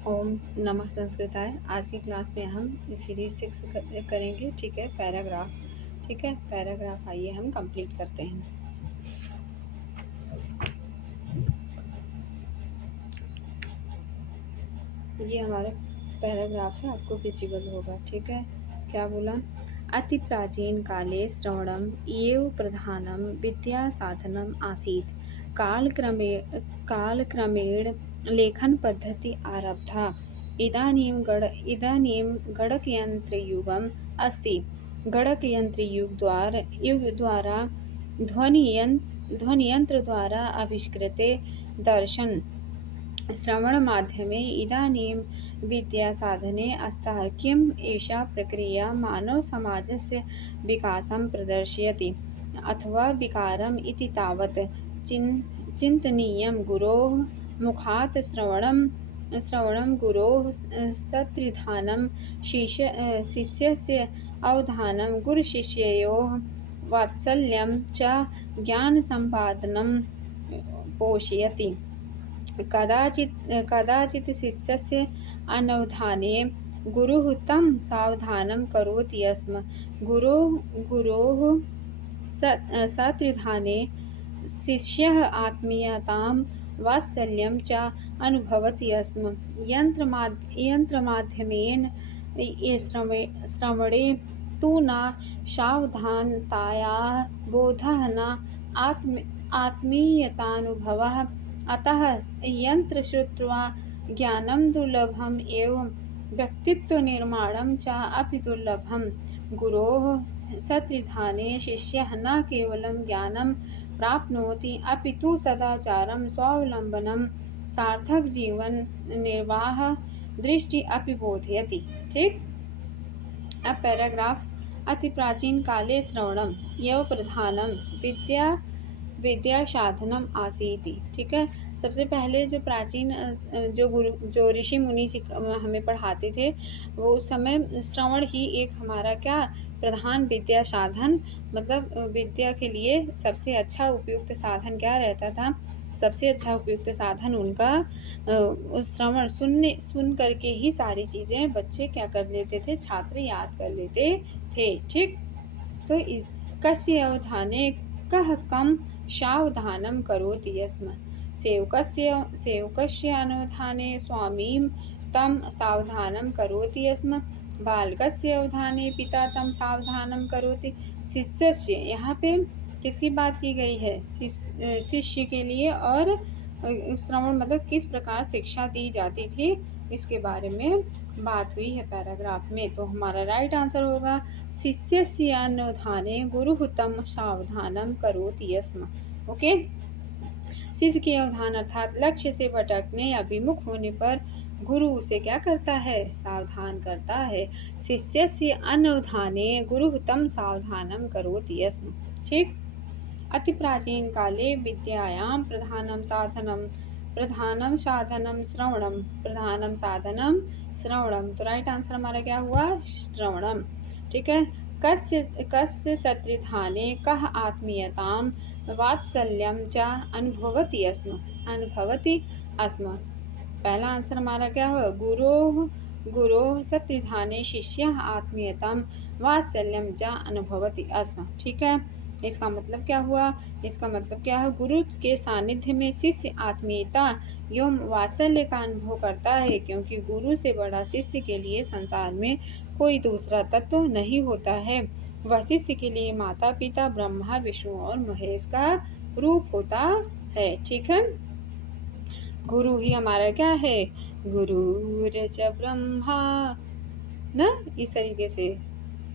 ओम नमः संस्कृताय। आज की क्लास में हम सीरीज 6 करेंगे। ठीक है, पैराग्राफ। ठीक है, पैराग्राफ आइए हम कंप्लीट करते हैं। ये हमारा पैराग्राफ है, आपको विजिबल होगा। ठीक है, क्या बोला? अति प्राचीन काले श्रवणम एव प्रधानम विद्या साधनम आसीत्। कालक्रमेण लेखन पद्धति आरब्धा। इदानीं गणकयंत्रयुगम् अस्ति। युग द्वारा ध्वनियंत्र द्वारा आविष्कृते दर्शन श्रवण माध्यमे इदानीं विद्यासाधने अस्तः। किम् एषा प्रक्रिया मानवसमाजस्य विकासं प्रदर्शयति अथवा विकारम् इति तावत् चिन्तनीयं। गुरोः मुखात् श्रवणं गुरोः सत्रिधानं शिष्यस्य अवधानं गुरुशिष्ययोः वात्सल्यं च ज्ञानसम्पादनं पोषयति। कदाचित् शिष्यस्य अनवधाने गुरुः तं सावधानं करोति स्म। गुरोः सत्रिधाने शिष्यः आत्मीयतां वात्सल्यं च अनुभवति स्म। यन्त्रमाध्यमेन श्रवणे तु न सावधानतायाः बोधः न आत्मीयतानुभवः। अतः यन्त्र श्रुत्वा ज्ञानं दुर्लभम् एव व्यक्तित्वनिर्माणं च अपि दुर्लभम्। गुरोः सत्रिधाने शिष्यः न केवलं ज्ञानं प्राप्नोति अपितु सदाचारं, स्वावलम्बनं, सार्थक जीवन निर्वाह दृष्टि अपि बोधयति। ठीक। अब पैराग्राफ। अति प्राचीन काले श्रवणम एव प्रधानम विद्या साधनम आसीति। ठीक है, सबसे पहले जो प्राचीन जो ऋषि मुनि हमें पढ़ाते थे, वो उस समय श्रवण ही एक हमारा क्या प्रधान विद्या साधन, मतलब विद्या के लिए सबसे अच्छा उपयुक्त साधन क्या रहता था? सबसे अच्छा उपयुक्त साधन उनका उस श्रवण सुन करके ही सारी चीज़ें बच्चे क्या कर लेते थे? छात्र याद कर लेते थे। ठीक। तो कस्य अवधाने कः कम सावधानं करोति स्म। सेवकस्य अनवधाने स्वामीं तं सावधानं करोति स्म। बालकस्य अवधाने पिता तं सावधानं करोति। शिष्यस्य, यहाँ पे किसकी बात की गई है? शिष्य के लिए। और श्रवण मतलब किस प्रकार शिक्षा दी जाती थी, इसके बारे में बात हुई है पैराग्राफ में। तो हमारा राइट आंसर होगा शिष्यस्य अनवधाने गुरुः तं सावधानं करोति स्म। ओके। शिष्य के अवधान अर्थात लक्ष्य से भटकने या विमुख होने पर गुरु उसे क्या करता है? सावधान करता है। शिष्यस्य अनवधाने गुरुः तं सावधानं करोति स्म। ठीक। अति प्राचीन काले विद्यायां प्रधानं साधनं श्रवणम। तो राइट आंसर हमारा क्या हुआ? श्रवणम। ठीक है। कस्य सत्रिधाने कः आत्मीयतां वात्सल्यं च अनुभवति स्म। पहला आंसर हमारा क्या हो? गुरोः सत्रिधाने शिष्यः आत्मीयतां वात्सल्यं च अनुभवति स्म। ठीक है, इसका मतलब क्या हुआ? इसका मतलब क्या है? गुरु के सानिध्य में शिष्य आत्मीयता एवं वात्सल्य का अनुभव करता है, क्योंकि गुरु से बड़ा शिष्य के लिए संसार में कोई दूसरा तत्व नहीं होता है। वह शिष्य के लिए माता पिता, ब्रह्मा, विष्णु और महेश का रूप होता है। ठीक है, गुरु ही हमारा क्या है? गुरुर्च ब्रह्मा, ना इस तरीके से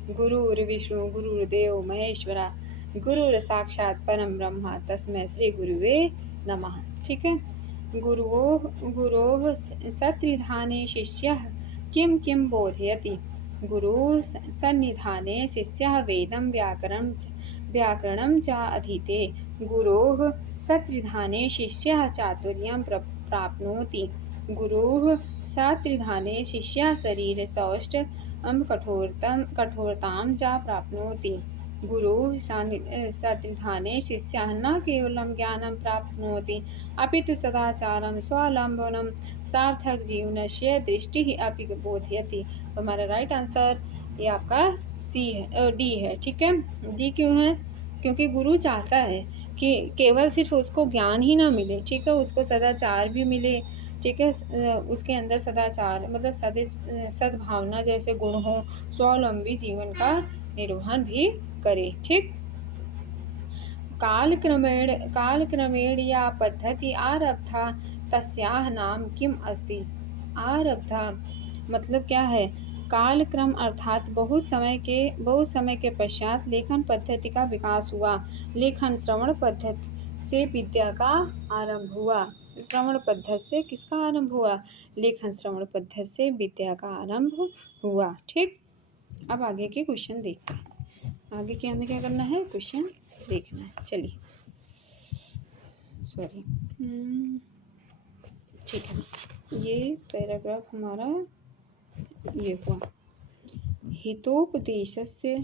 गुरुर्विष्णु गुरुर्देव महेश्वरा गुरुर साक्षात परम ब्रह्मा तस्मै श्री गुरुवे नमः। ठीक है, गुरोः सत्रिधाने शिष्यः किं किं बोधयति। गुरुः सन्निधाने शिष्यः वेदं व्याकरणं च अधीते। गुरोः सत्रिधाने शिष्यः चातुर्यं प्राप्नोति। गुरुः सत्रिधाने शिष्यः शरीरसौष्ठवं कठोरतां च प्राप्नोति। गुरुः सत्रिधाने शिष्यः न केवलं ज्ञानं प्राप्नोति अपितु सदाचारं, स्वावलम्बनं, सार्थक जीवनस्य दृष्टिः अपि बोधयति। तो हमारा राइट आंसर ये आपका सी है, डी है। ठीक है, डी क्यों है? क्योंकि गुरु चाहता है कि केवल सिर्फ उसको ज्ञान ही ना मिले, ठीक है, उसको सदाचार भी मिले, ठीक है, उसके अंदर सदाचार मतलब सद्भावना जैसे गुण हो, स्वावलंबी जीवन का निर्वहन भी करे। ठीक, कालक्रमेण या पद्धति आरब्धा तस्याः नाम किम अस्ति। आरब्धा मतलब क्या है? कालक्रम अर्थात बहुत समय के पश्चात लेखन पद्धति का विकास हुआ। लेखन श्रवण पद्धति से विद्या का आरंभ हुआ। श्रवण पद्धति से किसका आरंभ हुआ? लेखन श्रवण पद्धति से विद्या का आरंभ हुआ। ठीक, अब आगे के क्वेश्चन देखते हैं। आगे के हमें क्या करना है? क्वेश्चन देखना है। चलिए, सॉरी, ठीक है, ये पैराग्राफ हमारा ये हुआ। हितोपदेशस्य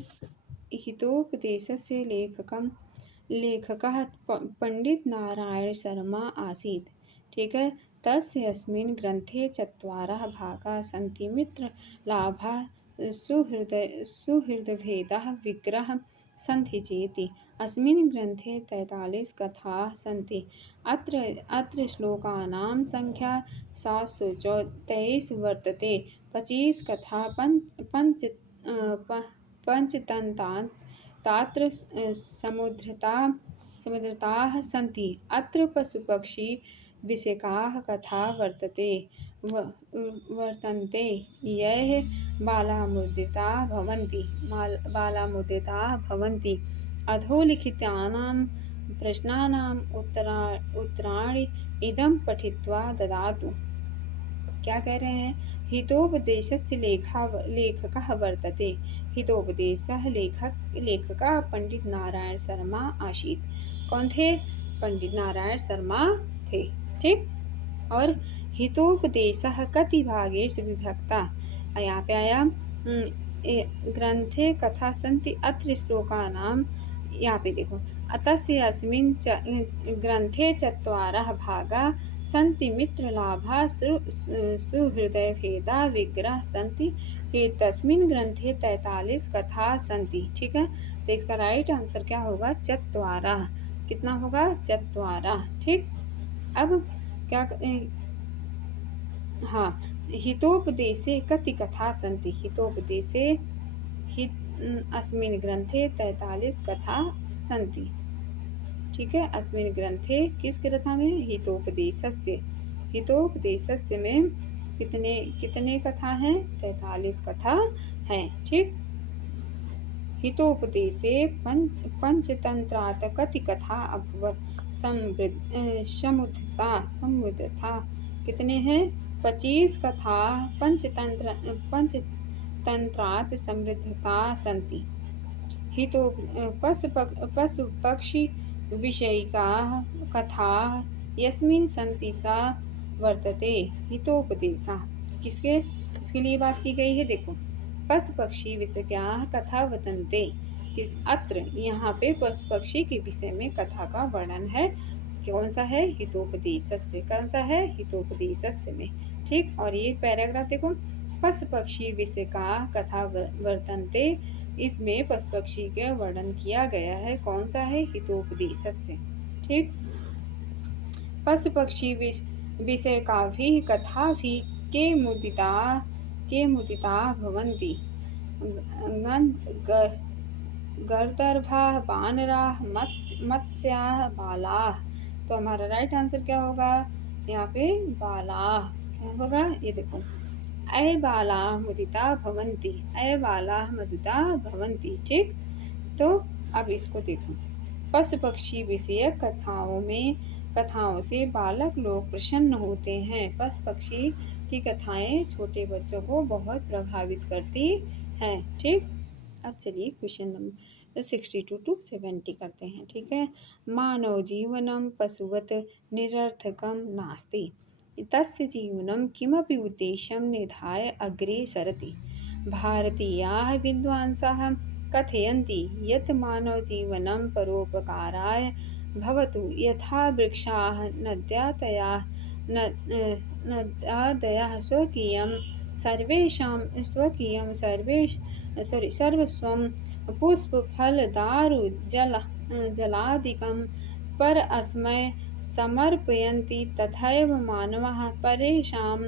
लेखकः पंडित नारायण शर्मा आसीत्। ठीक है, तस्य अस्मिन् ग्रन्थे चत्वारः भागाः सन्ति। मित्रलाभः, सुहृदभेदः, विग्रहः सन्ति चेति। अस्मिन् ग्रन्थे 43 कथाः सन्ति। अत्र श्लोकानां संख्या 723 वर्तते। 25 कथा पंचतन्त्रात्र समुद्रताः सन्ति। अत्र पशुपक्षी विषयकाः कथा वर्तन्ते यैः बालामुदिताः भवन्ति। अधोलिखितानां प्रश्नानाम् उत्तराणि इदं पठित्वा ददातु। क्या कह रहे हैं? हितोपदेशस्य लेखकः वर्तते। हितोपदेशः लेखकः पंडित नारायण शर्मा आसीत्। कौन थे? पंडित नारायण शर्मा थे। ठीक, और हितोपदेशः कति भागेषु विभक्तः। यहाँ पे आया ग्रंथे कथा सन्ति अत्र श्लोकानां। यहाँ पे देखो, अतस्य अस्मिन् ग्रन्थे चत्वारः भागाः सन्ति। मित्रलाभः, सुहृदभेदः, विग्रहः सन्ति। तस्मिन् ग्रन्थे 43 कथा सन्ति। ठीक है, तो इसका राइट आंसर क्या होगा? चत्वारः। कितना होगा? चत्वारः। ठीक, अब क्या हाँ, हितोपदेशे कति कथा सन्ति। हितोपदेशे अस्मिन् ग्रन्थे 43 कथा सन्ति। ठीक है, अस्मिन् ग्रन्थे किस ग्रंथ में? हितोपदेशस्य में कितने कथा हैं? 43 कथा हैं। ठीक, हितोपदेशे पंचतंत्रात् कति कथा अभवत् समुद्रता कितने हैं? 25 कथा पंचतंत्रात् समृद्धता सन्ति। हितो पशुपक्षी विषयिकाः कथाः यस्मिन् सन्ति सा वर्तते हितोपदेशः। किसके लिए बात की गई है? देखो, पशु पक्षी विषयाः कथा वतन्ते। अत्र यहाँ पे पशु पक्षी के विषय में कथा का वर्णन है। कौन सा है? हितोपदेशस्य। कौन सा है? हितोपदेशस्य में। ठीक, और ये पैराग्राफ देखो, पशु पक्षी विषय का कथा वर्तन्ते, इसमें पशु पक्षी का वर्णन किया गया है। कौन सा है? हितोपदेशस्य। ठीक, पशु पक्षी विषय का भी कथा भी के मुदिता भवन्ति। गर्दर्भाः, वानराः, मत्स्याः, बालाः। तो हमारा राइट आंसर क्या होगा? यहाँ पे बालाः। क्या होगा? ये देखो, अय बालाः मुदिता भवन्ति। अय बालाः मुदिता भवन्ति। ठीक, तो अब इसको देखो, पशु पक्षी विषयक कथाओं से बालक लोग प्रसन्न होते हैं। पशु पक्षी की कथाएं छोटे बच्चों को बहुत प्रभावित करती हैं। ठीक, अब चलिए क्वेश्चन नंबर 62 to 70 करते हैं। ठीक है, मानव जीवनम पशुवत निरर्थकम नास्ति। तस्य जीवनं किमपि उद्देश्यं निधाय अग्रे सरति। भारतीयाः विद्वांसः कथयन्ति यत् मानवजीवनं परोपकाराय भवतु। यथा वृक्षाः नद्यादयः स्वकीयं सर्वेषां स्वकीयं सर्वस्वं जलादिकं परस्मै समर्पयन्ति। तथैव मानवः परेषाम्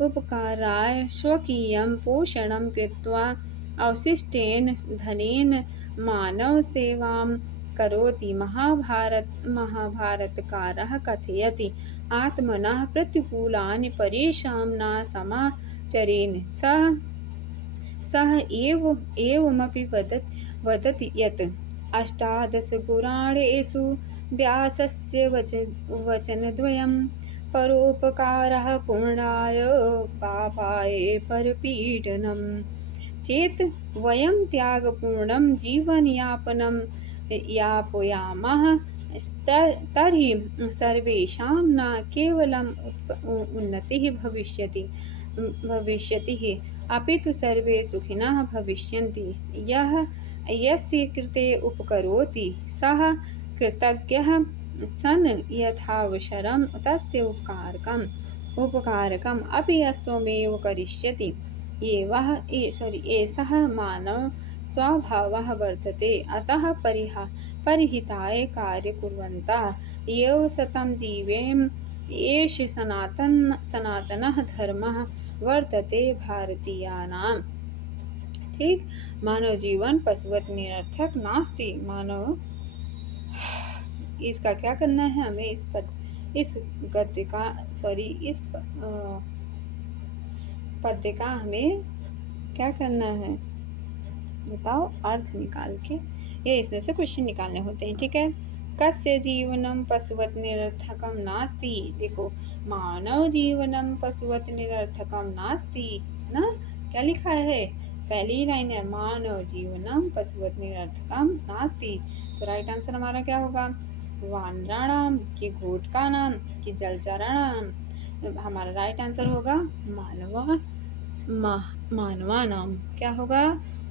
उपकाराय स्वकीयं पोषणं कृत्वा अवशिष्टेन धनेन मानवसेवां करोति। महाभारतकारः कथयति आत्मनः प्रतिकूलानि परेषां न समाचरेन् सः एवमपि वदति यत् अष्टादशपुराणेषु व्यासस्य वचनद्वयं परोपकारः पुण्याय पापाय परपीडनम्। चेत् वयं त्यागपूर्णं जीवनयापनं यापयामः तर्हि सर्वेषां न केवलम् उन्नतिः भविष्यति अपि तु सर्वे सुखिनः भविष्यन्ति। यस्य कृते उपकरोति सः कृतज्ञः सन् यथावसरं तस्य उपकारकम् अपि स्वयमेव करिष्यति। एषः मानव स्वभावः वर्तते। अतः परिहिताय कार्य कुर्वन्तः एव सतं जीवेम एष सनातनः धर्मः वर्तते भारतीयानां। ठीक, मानव जीवन पशुवत निरर्थक नास्ति। मानव इसका क्या करना है, हमें इस गद्य का इस पद्य का हमें क्या करना है बताओ, अर्थ निकाल के ये इसमें से क्वेश्चन निकालने होते हैं। ठीक है, कस्य जीवनम पशुवत निरर्थकम नास्ति। देखो, मानव जीवनम पशुवत निरर्थकम नास्ति ना, क्या लिखा है, पहली लाइन है मानव जीवनम पशुवत निरर्थकम नास्ति। तो राइट आंसर हमारा क्या होगा, वानराणाम की घोटकानाम की जलचराणाम। हमारा राइट आंसर होगा मानवानाम। क्या होगा,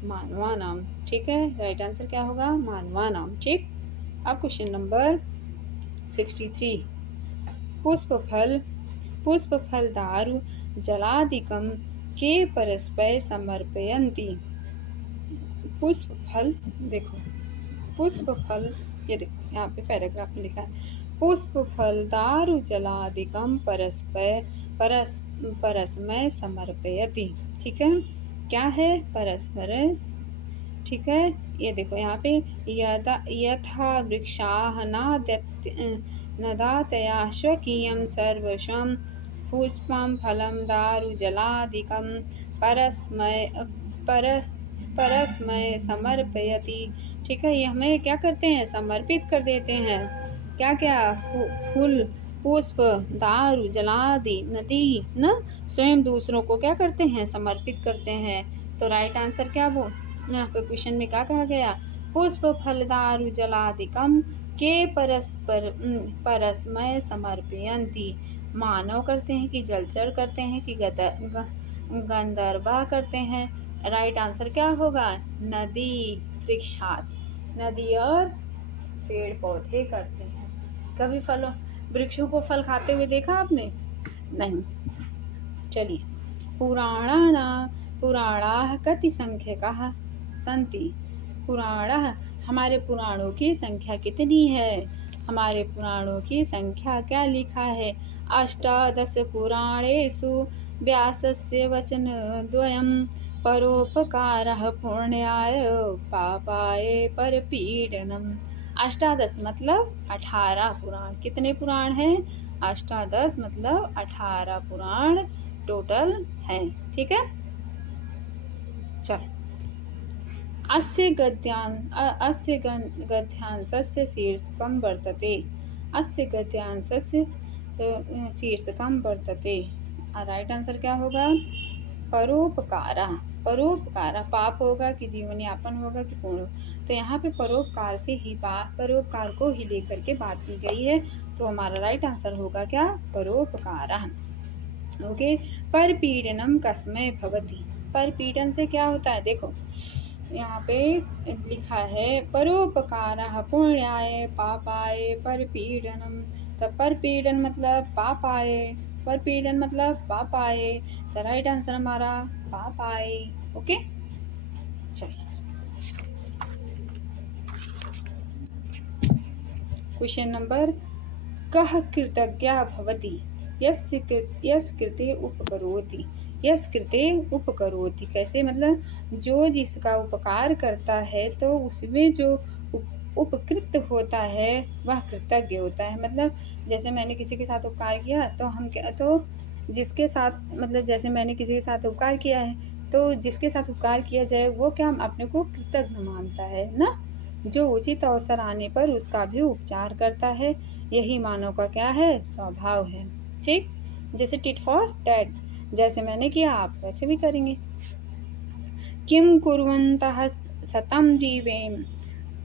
मानवानाम। ठीक है, राइट आंसर क्या होगा, मानवानाम। ठीक, अब क्वेश्चन नंबर 63। पुष्पफल दारु जलादिकम के परस्पर समर्पयन्ति। पुष्पफल, देखो पुष्पफल, ये देखो यहाँ पे पैराग्राफ में लिखा है पुष्पफल दारु जलादिकम परस्मै समर्पयति। ठीक है, क्या है, परस्पर। ठीक है, ये देखो यहाँ पे यथा वृक्षाः नदातया स्वकीयं सर्वस्वं पुष्पं फलं दारु जलादिकं परस्मै समर्पयति। ठीक है, ये हमें क्या करते हैं, समर्पित कर देते हैं। क्या क्या, फूल, पुष्प, दारू, जलादि, नदी न स्वयं दूसरों को क्या करते हैं, समर्पित करते हैं। तो राइट आंसर क्या वो यहाँ पे क्वेश्चन में क्या कहा गया, पुष्प फल दारू जलादिकम के परस्मै समर्पयन्ति। मानव करते हैं कि जलचर करते हैं कि गंधर्वा करते हैं। राइट आंसर क्या होगा, नदी, वृक्षात, नदी और पेड़ पौधे करते हैं। कभी वृक्षों को फल खाते हुए देखा आपने, नहीं। चलिए, पुराणाः कति संख्यकाः सन्ति। पुराणाः, हमारे पुराणों की संख्या कितनी है, हमारे पुराणों की संख्या क्या लिखा है, अष्टादश पुराणेषु व्यासस्य वचनद्वयं परोपकारः पुण्याय पापाय परपीडनम्। अष्टादश मतलब 18 पुराण। कितने पुराण हैं, अष्टादश मतलब 18 पुराण टोटल है। ठीक है, चल, अस्य गद्यांशस्य शीर्षकं वर्तते। अस्य गद्यांशस्य शीर्षकं वर्तते। राइट आंसर क्या होगा, परोपकारः। परोपकारः, पाप होगा कि जीवन यापन होगा कि पूर्ण। तो यहाँ पे परोपकार से ही परोपकार को ही लेकर के बात की गई है। तो हमारा राइट आंसर होगा क्या, परोपकारः। ओके, परपीडनम कस्मै भवति। परपीडन से क्या होता है, देखो यहाँ पे लिखा है परोपकारः पुण्याय पापाय परपीडनम। तो परपीडन मतलब पापाय, परपीडन मतलब पापाय। तो राइट आंसर हमारा पापाय। ओके, चलिए क्वेश्चन नंबर, कः कृतज्ञः भवति यस्य कृते उपकरोति। यस्य कृते उपकरोति कैसे, मतलब जो जिसका उपकार करता है तो उसमें जो उपकृत होता है वह कृतज्ञ होता है। मतलब जैसे मैंने किसी के साथ उपकार किया तो हम क्या, तो जिसके साथ, मतलब जैसे मैंने किसी के साथ उपकार किया है तो जिसके साथ उपकार किया जाए वो क्या अपने को कृतज्ञ मानता है ना, जो उचित अवसर आने पर उसका भी उपचार करता है। यही मानव का क्या है, स्वभाव है। ठीक, जैसे टिट फॉर टैट, जैसे मैंने किया आप वैसे भी करेंगे। किम कुर्वन्तः सतम जीवेम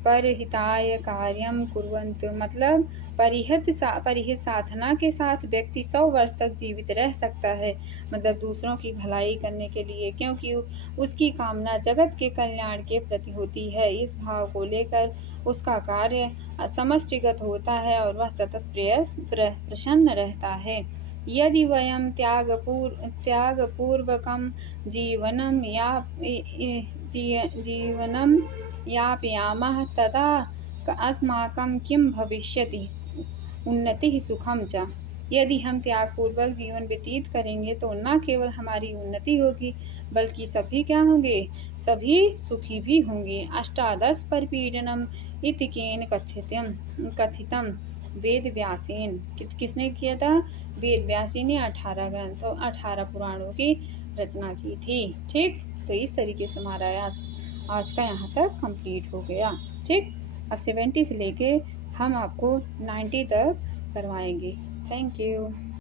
परहिताय कार्यम कुर्वन्तु, मतलब परिहित साधना के साथ व्यक्ति 100 वर्ष तक जीवित रह सकता है, मतलब दूसरों की भलाई करने के लिए, क्योंकि उसकी कामना जगत के कल्याण के प्रति होती है। इस भाव को लेकर उसका कार्य समष्टिगत होता है और वह सतत प्रसन्न रहता है। यदि वयं त्यागपूर्वकं जीवनं जीवनं यापयामः तदा अस्माकं किं भविष्यति उन्नतिः सुखं च। यदि हम त्यागपूर्वक जीवन व्यतीत करेंगे तो न केवल हमारी उन्नति होगी बल्कि सभी क्या होंगे, सभी सुखी भी होंगे। अष्टादश परपीडनम इति केन कथितम वेद व्यासेन, किसने किया था, वेद व्यासी ने 18 ग्रंथ और 18 पुराणों की रचना की थी। ठीक, तो इस तरीके से हमारा आज का यहाँ तक कंप्लीट हो गया। ठीक, अब 70 से लेके हम आपको 90 तक करवाएंगे। Thank you.